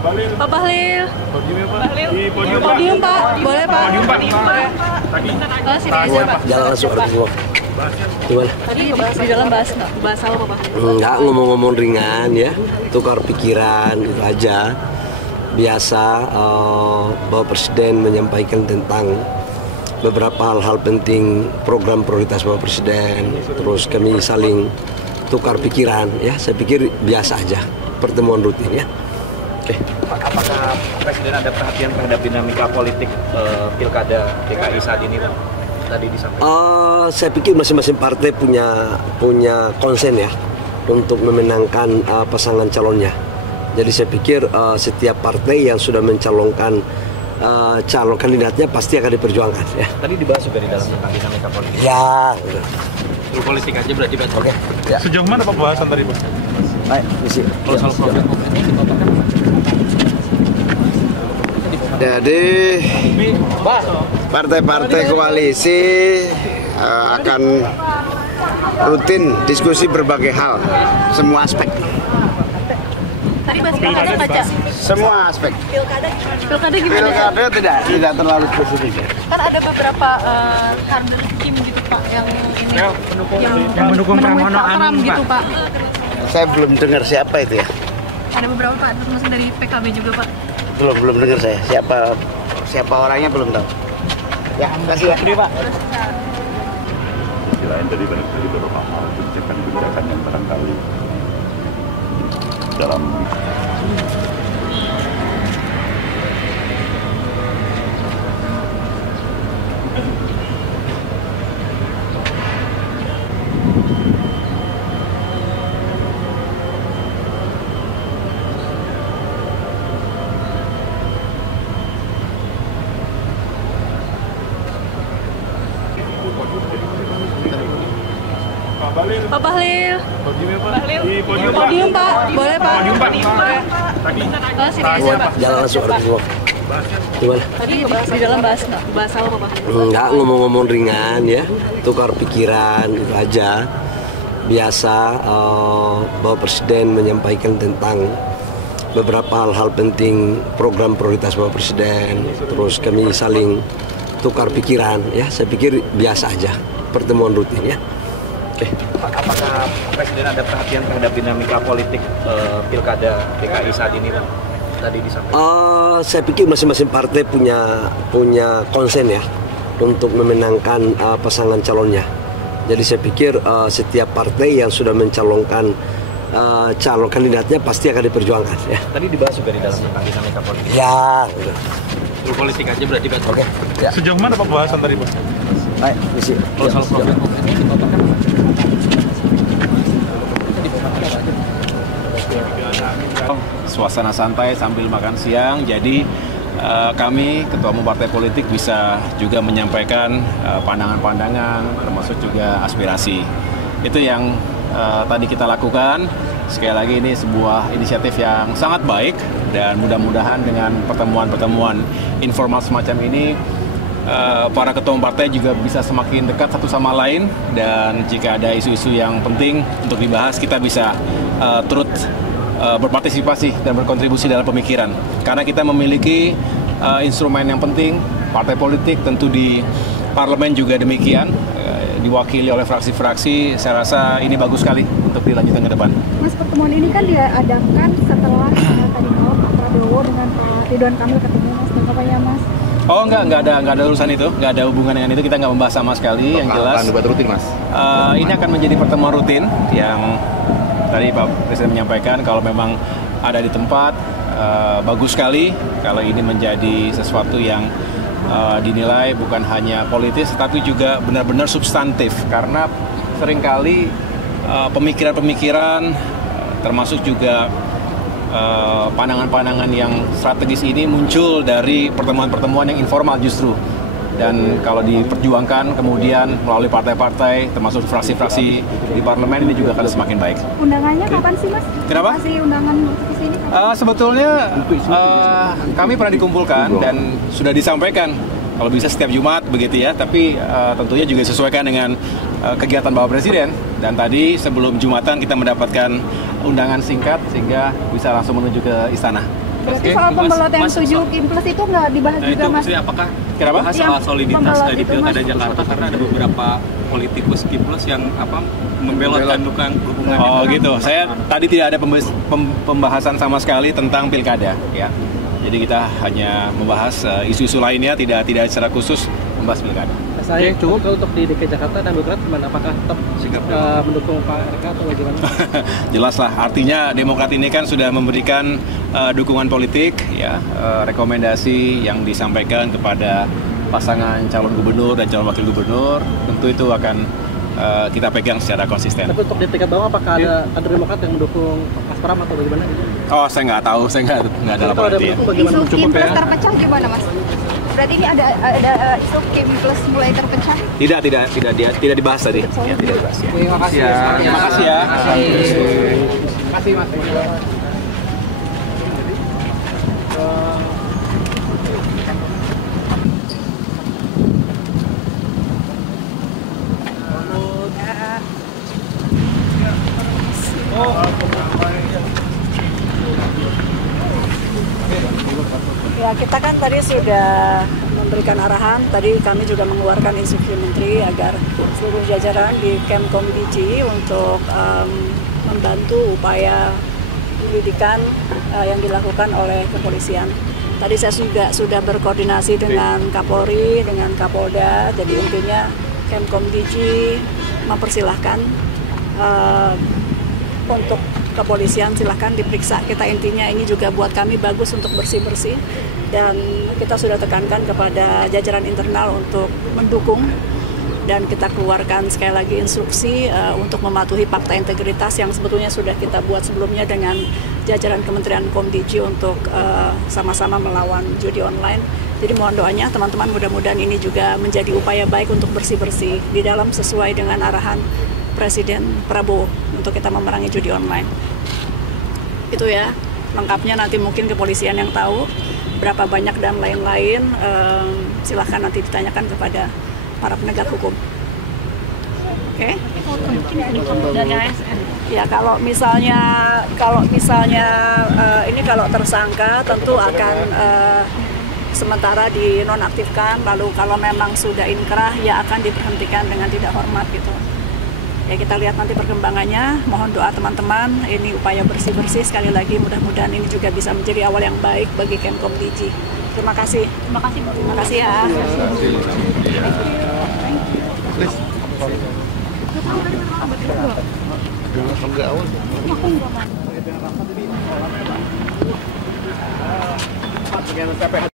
Pak Bahlil. Podium Pak, boleh Pak. Sini aja Pak. Jalan langsung ada semua. Gimana? Tadi di dalam bahas apa Pak? Enggak, ngomong-ngomong ringan ya, tukar pikiran itu aja. Biasa Bapak Presiden menyampaikan tentang beberapa hal-hal penting program prioritas Bapak Presiden. Terus kami saling tukar pikiran ya. Saya pikir biasa aja pertemuan rutin ya. Oke. Apakah Presiden ada perhatian terhadap dinamika politik pilkada DKI saat ini, Pak? Tadi disampaikan. Saya pikir masing-masing partai punya konsen ya untuk memenangkan pasangan calonnya. Jadi saya pikir setiap partai yang sudah mencalonkan calon kandidatnya pasti akan diperjuangkan ya. Tadi dibahas juga di dalam tentang dinamika politik. Ya. Udah. Politik aja berarti Pak. Oke. Ya. Sejauh mana pembahasan tadi Pak? Baik, misi. Kalau soal problem Jadi partai-partai koalisi akan rutin diskusi berbagai hal, semua aspek. Tadi bahas pilkada nggak, Cak? Semua aspek. Pilkada gimana? Pilkada tidak terlalu spesifik. Kan ada beberapa kader tim gitu Pak yang ini yang mendukung Pramono Trump Anung, gitu Pak. Saya belum dengar siapa itu ya. Ada beberapa Pak, termasuk dari PKB juga Pak. Belum dengar saya. Siapa orangnya belum tahu. Ya, kasih ya. Pak. Selain dari beberapa hal kebijakan yang barangkali dalam Pak Bahlil. Podium Pak, boleh Pak. Sini aja Pak. Jalan langsung ada semua. Gimana? Tadi di dalam bahas apa Pak? Enggak, ngomong-ngomong ringan ya, tukar pikiran itu aja. Biasa Bapak Presiden menyampaikan tentang beberapa hal-hal penting program prioritas Bapak Presiden. Terus kami saling tukar pikiran ya. Saya pikir biasa aja pertemuan rutin ya. Oke. Apakah Presiden ada perhatian terhadap dinamika politik pilkada DKI saat ini, Pak? Tadi disampaikan. Saya pikir masing-masing partai punya konsen ya untuk memenangkan pasangan calonnya. Jadi saya pikir setiap partai yang sudah mencalonkan calon kandidatnya pasti akan diperjuangkan ya. Tadi dibahas juga di dalam tentang dinamika politik. Ya. Udah. Politik aja berarti Pak. Oke. Ya. Sejauh mana pembahasan tadi Pak? Baik, misi. Kalau soal problem suasana santai sambil makan siang, jadi kami ketua umum partai politik bisa juga menyampaikan pandangan-pandangan termasuk juga aspirasi. Itu yang tadi kita lakukan. Sekali lagi ini sebuah inisiatif yang sangat baik dan mudah-mudahan dengan pertemuan-pertemuan informal semacam ini para ketua umum partai juga bisa semakin dekat satu sama lain, dan jika ada isu-isu yang penting untuk dibahas kita bisa turut berpartisipasi dan berkontribusi dalam pemikiran. Karena kita memiliki instrumen yang penting, partai politik tentu di parlemen juga demikian, diwakili oleh fraksi-fraksi. Saya rasa ini bagus sekali untuk dilanjutkan ke depan. Mas, pertemuan ini kan diadakan setelah tadi malam Pak Prabowo dengan Pak Ridwan Kamil ketemu, Mas, tanggapannya Mas? Oh enggak ada urusan itu, enggak ada hubungan dengan itu, kita nggak membahas sama sekali. Yang jelas rutin Mas. Ini akan menjadi pertemuan rutin yang tadi Pak Presiden menyampaikan kalau memang ada di tempat, bagus sekali kalau ini menjadi sesuatu yang dinilai bukan hanya politis tapi juga benar-benar substantif, karena seringkali pemikiran-pemikiran termasuk juga pandangan-pandangan yang strategis ini muncul dari pertemuan-pertemuan yang informal justru. Dan kalau diperjuangkan kemudian melalui partai-partai termasuk fraksi-fraksi di parlemen, ini juga akan semakin baik. Undangannya kapan sih Mas? Kenapa? Masih undangan untuk ke sini? Sebetulnya kami pernah dikumpulkan dan sudah disampaikan kalau bisa setiap Jumat begitu ya, tapi tentunya juga disesuaikan dengan kegiatan Bapak Presiden. Dan tadi sebelum Jumatan kita mendapatkan undangan singkat sehingga bisa langsung menuju ke istana. Berarti soal pembelot yang 7 Kim Plus itu nggak dibahas juga, Mas? Apakah Kenapa? bahas soal soliditas di itu, Pilkada Mas? Jakarta karena ada beberapa politikus Kim Plus yang membelotkan hubungan. Oh gitu. Saya tadi tidak ada pembahasan sama sekali tentang pilkada, ya. Jadi kita hanya membahas isu-isu lainnya, tidak secara khusus membahas pilkada. Saya cukup untuk di DKI Jakarta dan Demokrat gimana? Apakah tetap mendukung Pak RK atau bagaimana? Jelas lah. Artinya Demokrat ini kan sudah memberikan dukungan politik, ya, rekomendasi yang disampaikan kepada pasangan calon gubernur dan calon wakil gubernur. Tentu itu akan kita pegang secara konsisten. Tapi untuk di tingkat bawah apakah ada kader Demokrat yang mendukung Mas Pram atau bagaimana gitu? Oh, saya nggak tahu, saya nggak ada laporan itu ya. Isu Kim Plus terpecah gimana, Mas? Berarti ini ada isu Kim Plus mulai terpecah? Tidak dibahas tadi. Ya, tidak dibahas. Ya. Terima kasih ya. Terima kasih ya. Terima kasih Mas. Ya, kita kan tadi sudah memberikan arahan, tadi kami juga mengeluarkan instruksi menteri agar seluruh jajaran di Kemkom DG untuk membantu upaya penyidikan yang dilakukan oleh kepolisian. Tadi saya juga sudah berkoordinasi dengan Kapolri, dengan Kapolda, jadi intinya Kemkom DG mempersilahkan untuk kepolisian silahkan diperiksa. Kita intinya ini juga buat kami bagus untuk bersih-bersih, dan kita sudah tekankan kepada jajaran internal untuk mendukung, dan kita keluarkan sekali lagi instruksi untuk mematuhi fakta integritas yang sebetulnya sudah kita buat sebelumnya dengan jajaran Kementerian Komdiji untuk sama-sama melawan judi online. Jadi mohon doanya teman-teman, mudah-mudahan ini juga menjadi upaya baik untuk bersih-bersih di dalam sesuai dengan arahan Presiden Prabowo untuk kita memerangi judi online. Itu ya, lengkapnya nanti mungkin kepolisian yang tahu berapa banyak dan lain-lain, silahkan nanti ditanyakan kepada para penegak hukum. Oke? Dari ASN. Ya, kalau misalnya ini kalau tersangka tentu akan sementara dinonaktifkan, lalu kalau memang sudah inkrah ya akan diberhentikan dengan tidak hormat gitu. Ya, kita lihat nanti perkembangannya. Mohon doa teman-teman, ini upaya bersih-bersih sekali lagi, mudah-mudahan ini juga bisa menjadi awal yang baik bagi Kemkom DG. Terima kasih. Terima kasih, Bu. Terima kasih ya. Bagian TPH